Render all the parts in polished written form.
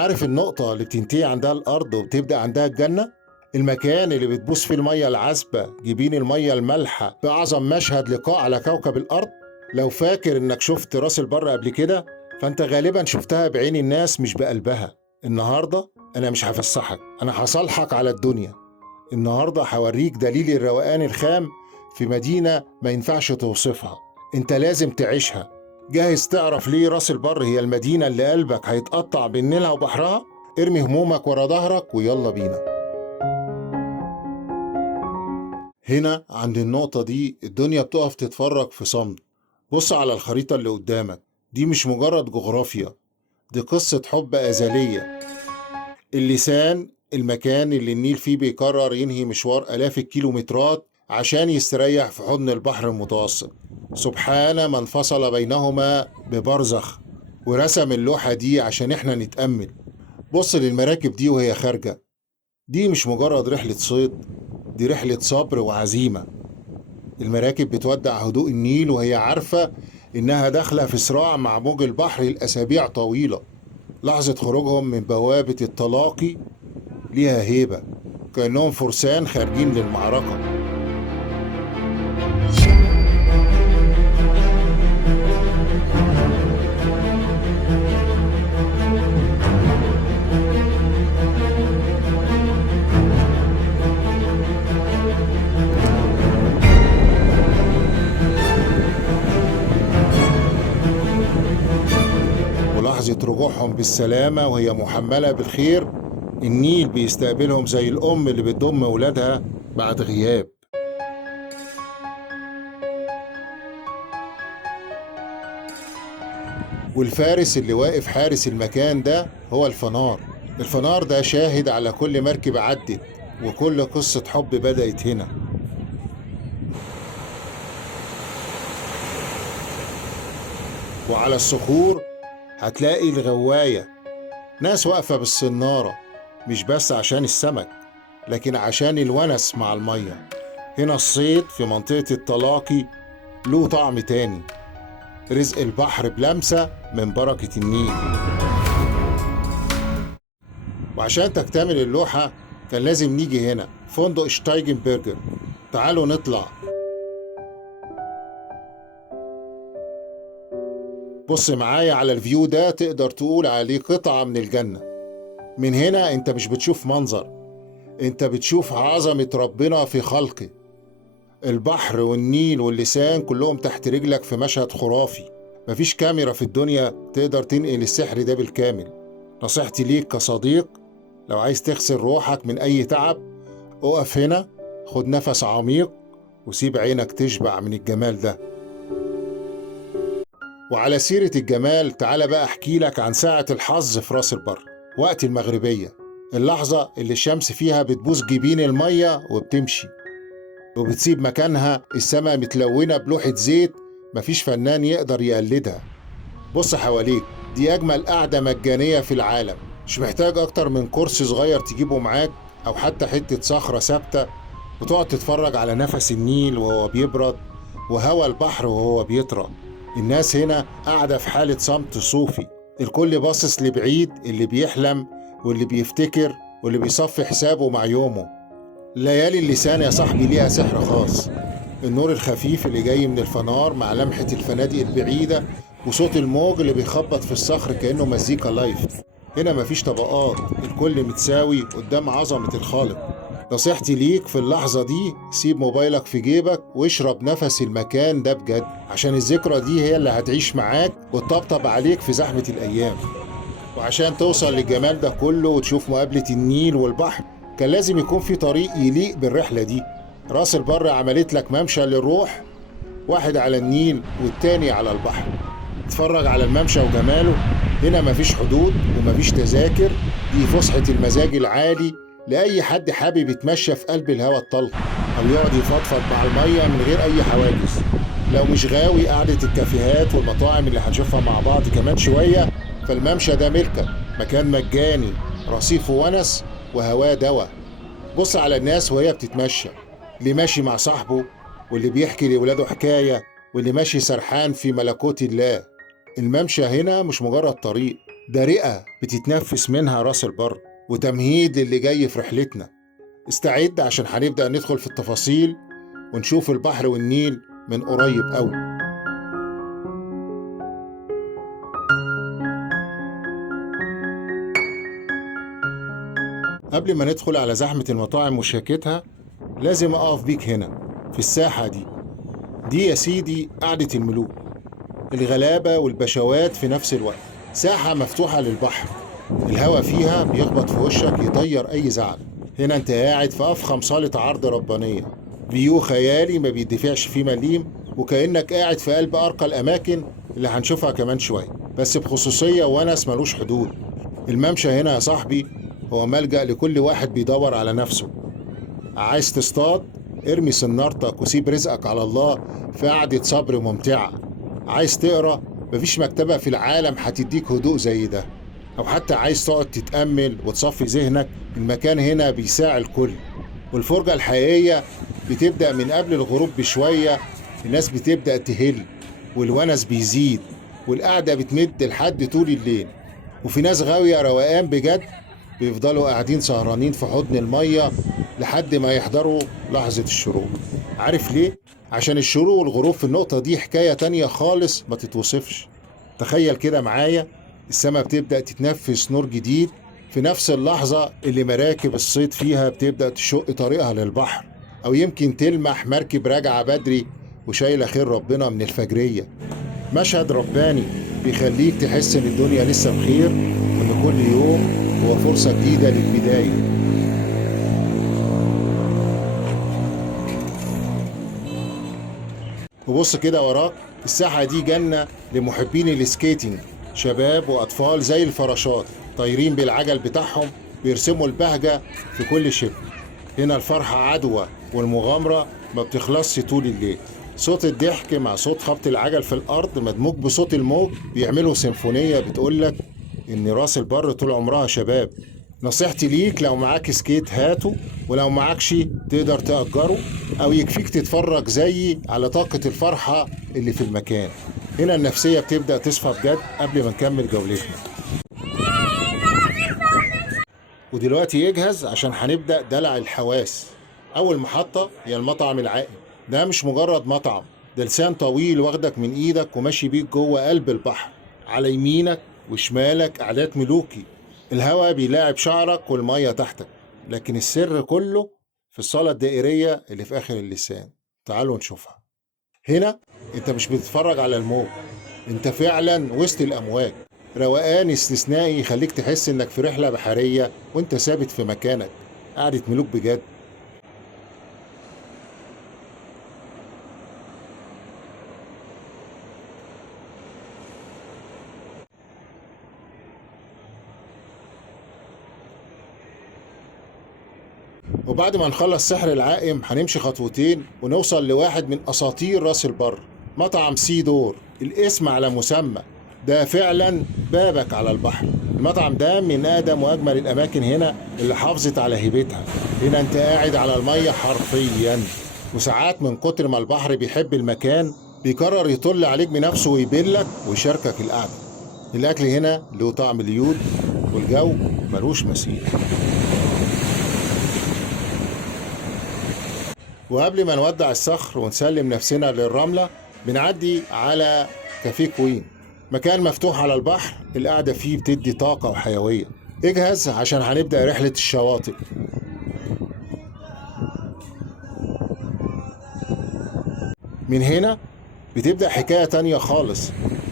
عارف النقطة اللي بتنتهي عندها الأرض وبتبدأ عندها الجنة؟ المكان اللي بتبوس فيه المية العذبة جبين المية المالحة بأعظم مشهد لقاء على كوكب الأرض. لو فاكر إنك شفت راس البر قبل كده فأنت غالبا شفتها بعين الناس مش بقلبها. النهاردة أنا مش هفسحك، أنا هصالحك على الدنيا. النهاردة هوريك دليل الروقان الخام في مدينة ما ينفعش توصفها، أنت لازم تعيشها. جاهز تعرف ليه راس البر هي المدينة اللي قلبك هيتقطع بين نيلها وبحرها؟ ارمي همومك ورا ظهرك ويلا بينا. هنا عند النقطة دي الدنيا بتقف تتفرج في صمت. بص على الخريطة اللي قدامك، دي مش مجرد جغرافيا، دي قصة حب أزلية. اللسان المكان اللي النيل فيه بيقرر ينهي مشوار آلاف الكيلومترات عشان يستريح في حضن البحر المتوسط. سبحان من فصل بينهما ببرزخ ورسم اللوحة دي عشان احنا نتأمل. بص للمراكب دي وهي خارجة، دي مش مجرد رحلة صيد، دي رحلة صبر وعزيمة. المراكب بتودع هدوء النيل وهي عارفة إنها داخلة في صراع مع موج البحر لأسابيع طويلة. لحظة خروجهم من بوابة التلاقي ليها هيبة، كأنهم فرسان خارجين للمعركة. ولحظة رجوعهم بالسلامة وهي محملة بالخير، النيل بيستقبلهم زي الأم اللي بتضم أولادها بعد غياب. والفارس اللي واقف حارس المكان ده هو الفنار. الفنار ده شاهد على كل مركب عدت وكل قصة حب بدأت هنا. وعلى الصخور هتلاقي الغواية، ناس واقفة بالصنارة مش بس عشان السمك لكن عشان الونس مع المية. هنا الصيد في منطقة التلاقي له طعم تاني، رزق البحر بلمسة من بركة النيل. وعشان تكتمل اللوحة كان لازم نيجي هنا فندق شتايجنبرجر. تعالوا نطلع. بص معايا على الفيو ده، تقدر تقول عليه قطعة من الجنة. من هنا انت مش بتشوف منظر، انت بتشوف عظمة ربنا في خلقه. البحر والنيل واللسان كلهم تحت رجلك في مشهد خرافي. مفيش كاميرا في الدنيا تقدر تنقل السحر ده بالكامل. نصيحتي ليك كصديق، لو عايز تغسل روحك من أي تعب اقف هنا، خد نفس عميق وسيب عينك تشبع من الجمال ده. وعلى سيرة الجمال تعال بقى احكي لك عن ساعة الحظ في راس البر. وقت المغربية، اللحظة اللي الشمس فيها بتبوس جبين المية وبتمشي وبتسيب مكانها السماء متلونة بلوحة زيت مفيش فنان يقدر يقلدها. بص حواليك، دي أجمل قعدة مجانية في العالم. مش محتاج أكتر من كرسي صغير تجيبه معاك أو حتى حتة صخرة ثابتة، وتقعد تتفرج على نفس النيل وهو بيبرد وهوا البحر وهو بيطرى. الناس هنا قاعدة في حالة صمت صوفي، الكل باصص لبعيد، اللي بيحلم واللي بيفتكر واللي بيصفي حسابه مع يومه. ليالي اللسان يا صاحبي ليها سحر خاص. النور الخفيف اللي جاي من الفنار مع لمحة الفنادق البعيدة وصوت الموج اللي بيخبط في الصخر كأنه مزيكا لايف. هنا مفيش طبقات، الكل متساوي قدام عظمة الخالق. نصيحتي ليك في اللحظة دي، سيب موبايلك في جيبك واشرب نفس المكان ده بجد، عشان الذكرى دي هي اللي هتعيش معاك وتطبطب عليك في زحمة الأيام. وعشان توصل للجمال ده كله وتشوف مقابلة النيل والبحر كان لازم يكون في طريق يليق بالرحلة دي. راس البر عملت لك ممشى للروح، واحد على النيل والتاني على البحر. اتفرج على الممشى وجماله. هنا مفيش حدود ومفيش تذاكر، دي فسحة المزاج العالي لأي حد حابب يتمشى في قلب الهواء الطلق أو يقعد يفضفض مع المية من غير أي حواجز. لو مش غاوي قعدة الكافيهات والمطاعم اللي هنشوفها مع بعض كمان شوية، فالممشى ده ملكك، مكان مجاني، رصيف ونس وهواه دوا. بص على الناس وهي بتتمشى، اللي ماشي مع صاحبه واللي بيحكي لولاده حكاية واللي ماشي سرحان في ملكوت الله. الممشى هنا مش مجرد طريق، ده رئة بتتنفس منها راس البر، وتمهيد للي جاي في رحلتنا. استعد عشان هنبدأ ندخل في التفاصيل ونشوف البحر والنيل من قريب قوي. قبل ما ندخل على زحمة المطاعم وشياكتها لازم أقف بيك هنا في الساحة دي يا سيدي قعدة الملوك، الغلابة والبشوات في نفس الوقت. ساحة مفتوحة للبحر، الهوا فيها بيخبط في وشك يطير أي زعل. هنا أنت قاعد في أفخم صالة عرض ربانية، فيو خيالي ما بيدفعش فيه مليم، وكأنك قاعد في قلب أرقى الأماكن اللي هنشوفها كمان شوية، بس بخصوصية ونس ملوش حدود. الممشى هنا يا صاحبي هو ملجأ لكل واحد بيدور على نفسه. عايز تصطاد؟ ارمي سنارتك وسيب رزقك على الله في قعدة صبر ممتعة. عايز تقرأ؟ مفيش مكتبة في العالم هتديك هدوء زي ده. أو حتى عايز تقعد تتأمل وتصفي ذهنك، المكان هنا بيساع الكل. والفرجة الحقيقية بتبدأ من قبل الغروب بشوية، الناس بتبدأ تهل والونس بيزيد، والقعدة بتمد لحد طول الليل. وفي ناس غاوية روقان بجد بيفضلوا قاعدين سهرانين في حضن المية لحد ما يحضروا لحظة الشروق. عارف ليه؟ عشان الشروق والغروب في النقطة دي حكاية تانية خالص ما تتوصفش. تخيل كده معايا، السماء بتبدأ تتنفس نور جديد في نفس اللحظة اللي مراكب الصيد فيها بتبدأ تشق طريقها للبحر، أو يمكن تلمح مركب راجعة بدري وشايلة خير ربنا من الفجرية. مشهد رباني بيخليك تحس إن الدنيا لسه بخير، وإن كل يوم هو فرصة جديدة للبداية. وبص كده وراك، الساحة دي جنة لمحبين السكيتنج، شباب وأطفال زي الفراشات طايرين بالعجل بتاعهم بيرسموا البهجة في كل شبر. هنا الفرحة عدوى والمغامرة ما بتخلصش طول الليل. صوت الضحك مع صوت خبط العجل في الأرض مدموج بصوت الموج بيعملوا سيمفونية بتقولك إن راس البر طول عمرها شباب. نصيحتي ليك لو معاك سكيت هاته، ولو معاكش تقدر تأجره، أو يكفيك تتفرج زيي على طاقة الفرحة اللي في المكان. هنا النفسية بتبدأ تصفى بجد قبل ما نكمل جولتنا. ودلوقتي يجهز عشان هنبدأ دلع الحواس. أول محطة هي المطعم العائم. ده مش مجرد مطعم، ده لسان طويل واخدك من إيدك وماشي بيك جوه قلب البحر. على يمينك وشمالك قعدات ملوكي، الهواء بيلاعب شعرك والمية تحتك، لكن السر كله في الصالة الدائرية اللي في آخر اللسان. تعالوا نشوفها. هنا انت مش بتتفرج على الموج، انت فعلا وسط الأمواج. روقان استثنائي يخليك تحس انك في رحلة بحرية وانت ثابت في مكانك. قعدة ملوك بجد. وبعد ما نخلص سحر العائم هنمشي خطوتين ونوصل لواحد من أساطير راس البر، مطعم سي دور. الاسم على مسمى، ده فعلا بابك على البحر. المطعم ده من أقدم وأجمل الأماكن هنا اللي حافظت على هيبتها. هنا أنت قاعد على المية حرفيا، وساعات من كتر ما البحر بيحب المكان بيقرر يطل عليك بنفسه ويبلك ويشاركك القعدة. الأكل هنا له طعم اليود، والجو ملوش مثيل. وقبل ما نودع الصخر ونسلم نفسنا للرملة بنعدي على كافيه كوين، مكان مفتوح على البحر، القعدة فيه بتدي طاقة وحيوية. اجهز عشان هنبدأ رحلة الشواطئ. من هنا بتبدأ حكاية تانية خالص،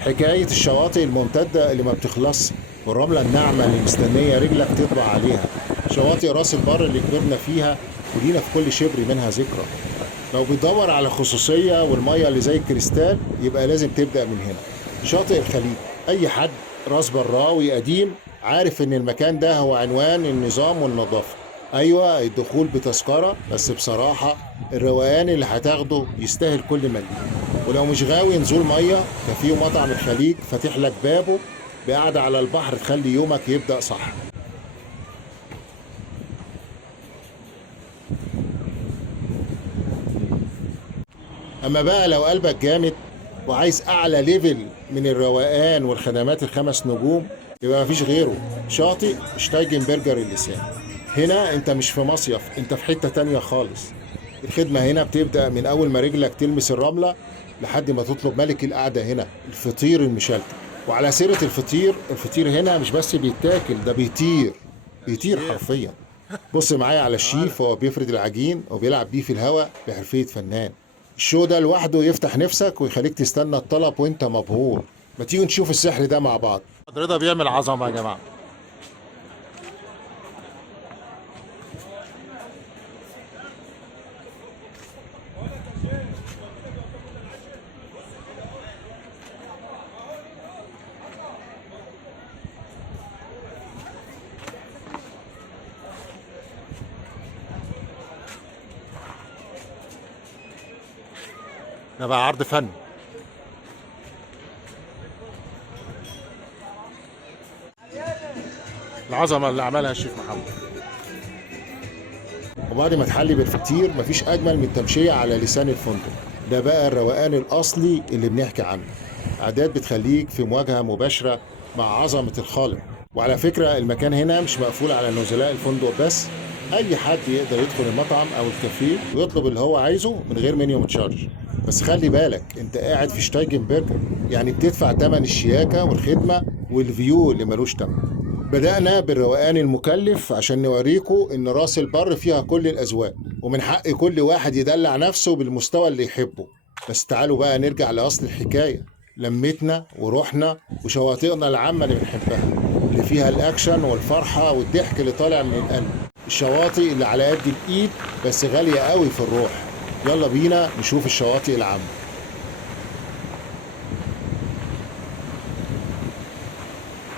حكاية الشواطئ الممتدة اللي ما بتخلص، والرملة الناعمة اللي مستنية رجلك تطبع عليها. شواطئ راس البر اللي كبرنا فيها ولينا في كل شبر منها ذكرى. لو بتدور على خصوصية والمية اللي زي الكريستال يبقى لازم تبدأ من هنا. شاطئ الخليج، أي حد راس براوي قديم عارف إن المكان ده هو عنوان النظام والنظافة. أيوة الدخول بتذكرة، بس بصراحة الروقان اللي هتاخده يستاهل كل مليم. ولو مش غاوي نزول مية، كافيه ومطعم الخليج فاتح لك بابه بقعدة على البحر تخلي يومك يبدأ صح. أما بقى لو قلبك جامد وعايز أعلى ليفل من الروقان والخدمات ال5 نجوم، يبقى مفيش غيره، شاطئ شتايجنبرجر اللسان. هنا انت مش في مصيف، انت في حتة تانية خالص. الخدمة هنا بتبدأ من أول ما رجلك تلمس الرملة لحد ما تطلب ملك القعدة هنا، الفطير المشلتت. وعلى سيرة الفطير، الفطير هنا مش بس بيتاكل، ده بيطير، بيطير حرفيا. بص معايا على الشيف وهو بيفرد العجين وبيلعب بيه في الهواء بحرفية فنان. الشو ده لوحده يفتح نفسك ويخليك تستنى الطلب وانت مبهور. ما تيجوا نشوف السحر ده مع بعض. رضا بيعمل عظمة يا جماعة. ده بقى عرض فن. العظمة اللي عملها الشيف محمد. وبعد ما تحلي بالفطير مفيش أجمل من التمشية على لسان الفندق. ده بقى الروقان الأصلي اللي بنحكي عنه. عادات بتخليك في مواجهة مباشرة مع عظمة الخالق. وعلى فكرة المكان هنا مش مقفول على نزلاء الفندق بس، أي حد يقدر يدخل المطعم أو الكافيه ويطلب اللي هو عايزه من غير مينيمم تشارج. بس خلي بالك انت قاعد في شتايجنبرجر، يعني بتدفع تمن الشياكة والخدمة والفيو اللي ملوش تمن. بدأنا بالروقان المكلف عشان نوريكم إن راس البر فيها كل الأذواق، ومن حق كل واحد يدلع نفسه بالمستوى اللي يحبه. بس تعالوا بقى نرجع لأصل الحكاية، لمتنا وروحنا وشواطئنا العامة اللي بنحبها، اللي فيها الأكشن والفرحة والضحك اللي طالع من القلب. الشواطئ اللي على قد الإيد بس غالية قوي في الروح. يلا بينا نشوف الشواطئ العامة.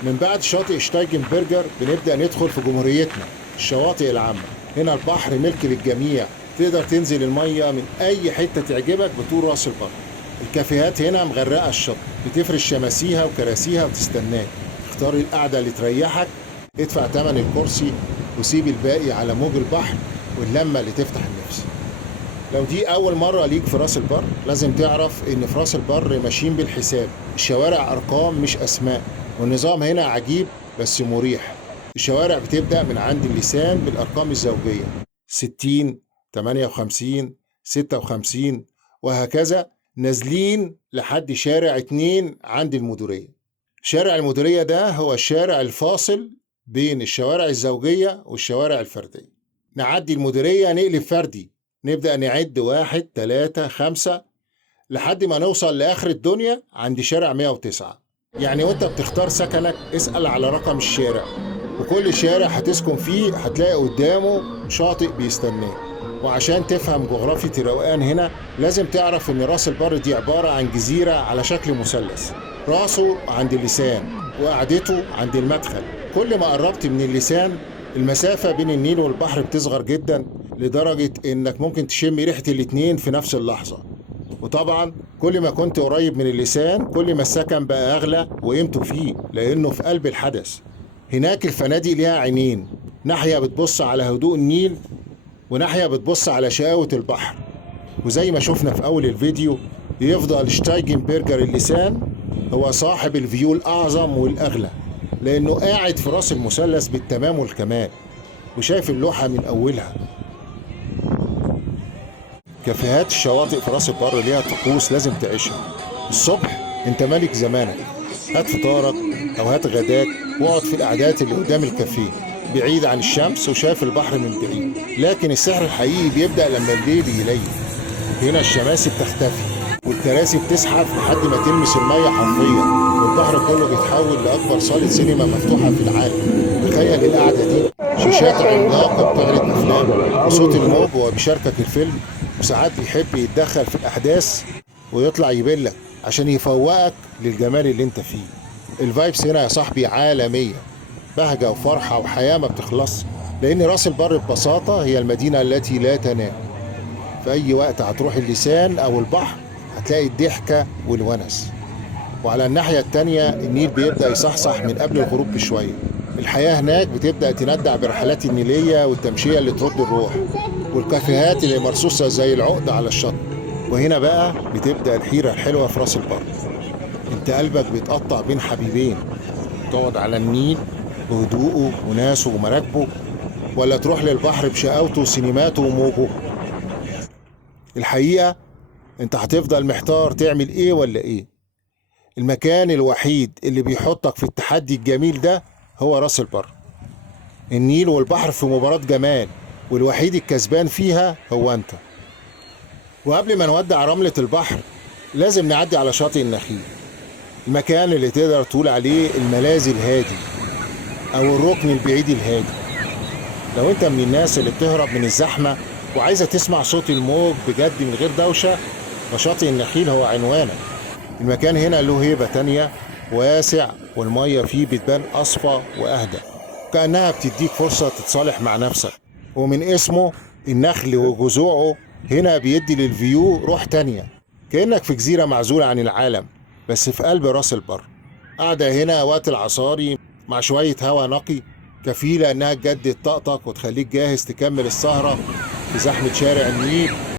من بعد شاطئ شتايجنبرجر بنبدأ ندخل في جمهوريتنا، الشواطئ العامة. هنا البحر ملك للجميع، تقدر تنزل المية من أي حتة تعجبك بطول راس البر. الكافيهات هنا مغرقة الشط، بتفرش شماسيها وكراسيها وتستناك. اختار القعدة اللي تريحك، ادفع تمن الكرسي وسيب الباقي على موج البحر واللمة اللي تفتح النفس. لو دي أول مرة ليك في راس البر لازم تعرف إن في راس البر ماشيين بالحساب، الشوارع أرقام مش أسماء، والنظام هنا عجيب بس مريح. الشوارع بتبدأ من عند اللسان بالأرقام الزوجية 60 58 56 وهكذا، نازلين لحد شارع 2 عند المديرية. شارع المديرية ده هو الشارع الفاصل بين الشوارع الزوجية والشوارع الفردية. نعدي المديرية نقلب فردي، نبدأ نعد 1 3 5 لحد ما نوصل لآخر الدنيا عند شارع 109. يعني وانت بتختار سكنك اسأل على رقم الشارع، وكل شارع هتسكن فيه هتلاقي قدامه شاطئ بيستناك. وعشان تفهم جغرافية الروقان هنا لازم تعرف ان راس البر دي عبارة عن جزيرة على شكل مثلث، راسه عند اللسان وقعدته عند المدخل. كل ما قربت من اللسان المسافة بين النيل والبحر بتصغر جدا، لدرجة انك ممكن تشم ريحة الاتنين في نفس اللحظة. وطبعا كل ما كنت قريب من اللسان كل ما السكن بقى أغلى وقيمته فيه، لأنه في قلب الحدث. هناك الفنادق ليها عينين، ناحية بتبص على هدوء النيل وناحية بتبص على شقاوة البحر. وزي ما شفنا في أول الفيديو يفضل شتايجنبرجر اللسان هو صاحب الفيو الأعظم والأغلى، لأنه قاعد في راس المثلث بالتمام والكمال وشايف اللوحة من أولها. كافيهات الشواطئ في راس البر ليها طقوس لازم تعيشها. الصبح انت ملك زمانك، هات فطارك او هات غداك واقعد في القعدات اللي قدام الكافيه بعيد عن الشمس وشايف البحر من بعيد. لكن السحر الحقيقي بيبدأ لما الليل يليل. هنا الشماسي بتختفي والكراسي بتزحف لحد ما تلمس المية حرفيا، والبحر كله بيتحول لأكبر صالة سينما مفتوحة في العالم. تخيل القعدة دي، شاشات عملاقة بتعرض أفلام وصوت الموج وهو بيشاركك الفيلم، وساعات بيحب يتدخل في الأحداث ويطلع يبلك عشان يفوقك للجمال اللي انت فيه. الفايبس هنا يا صاحبي عالمية، بهجة وفرحة وحياة ما بتخلص، لأن راس البر ببساطة هي المدينة التي لا تنام. في أي وقت هتروح اللسان أو البحر هتلاقي الضحكة والونس. وعلى الناحية التانية النيل بيبدأ يصحصح من قبل الغروب بشوية. الحياة هناك بتبدأ تندع برحلات النيلية والتمشية اللي ترد الروح، والكافيهات اللي مرصوصة زي العقد على الشط. وهنا بقى بتبدأ الحيرة الحلوة في راس البر. انت قلبك بيتقطع بين حبيبين، تقعد على النيل بهدوءه وناسه ومراكبه، ولا تروح للبحر بشقاوته وسينماته وموجه؟ الحقيقة انت هتفضل محتار تعمل ايه ولا ايه. المكان الوحيد اللي بيحطك في التحدي الجميل ده هو راس البر. النيل والبحر في مباراة جمال، والوحيد الكسبان فيها هو انت. وقبل ما نودع رملة البحر لازم نعدي على شاطئ النخيل، المكان اللي تقدر تقول عليه الملاذ الهادي او الركن البعيد الهادي. لو انت من الناس اللي بتهرب من الزحمة وعايزة تسمع صوت الموج بجد من غير دوشة، فشاطئ النخيل هو عنوانك. المكان هنا له هيبة تانية، واسع والمية فيه بتبان أصفى وأهدى، كأنها بتديك فرصة تتصالح مع نفسك. ومن اسمه النخل وجذوعه هنا بيدي للفيو روح تانية، كأنك في جزيرة معزولة عن العالم بس في قلب راس البر. قاعدة هنا وقت العصاري مع شوية هوا نقي كفيلة انها تجدد طاقتك وتخليك جاهز تكمل السهرة في زحمة شارع النيل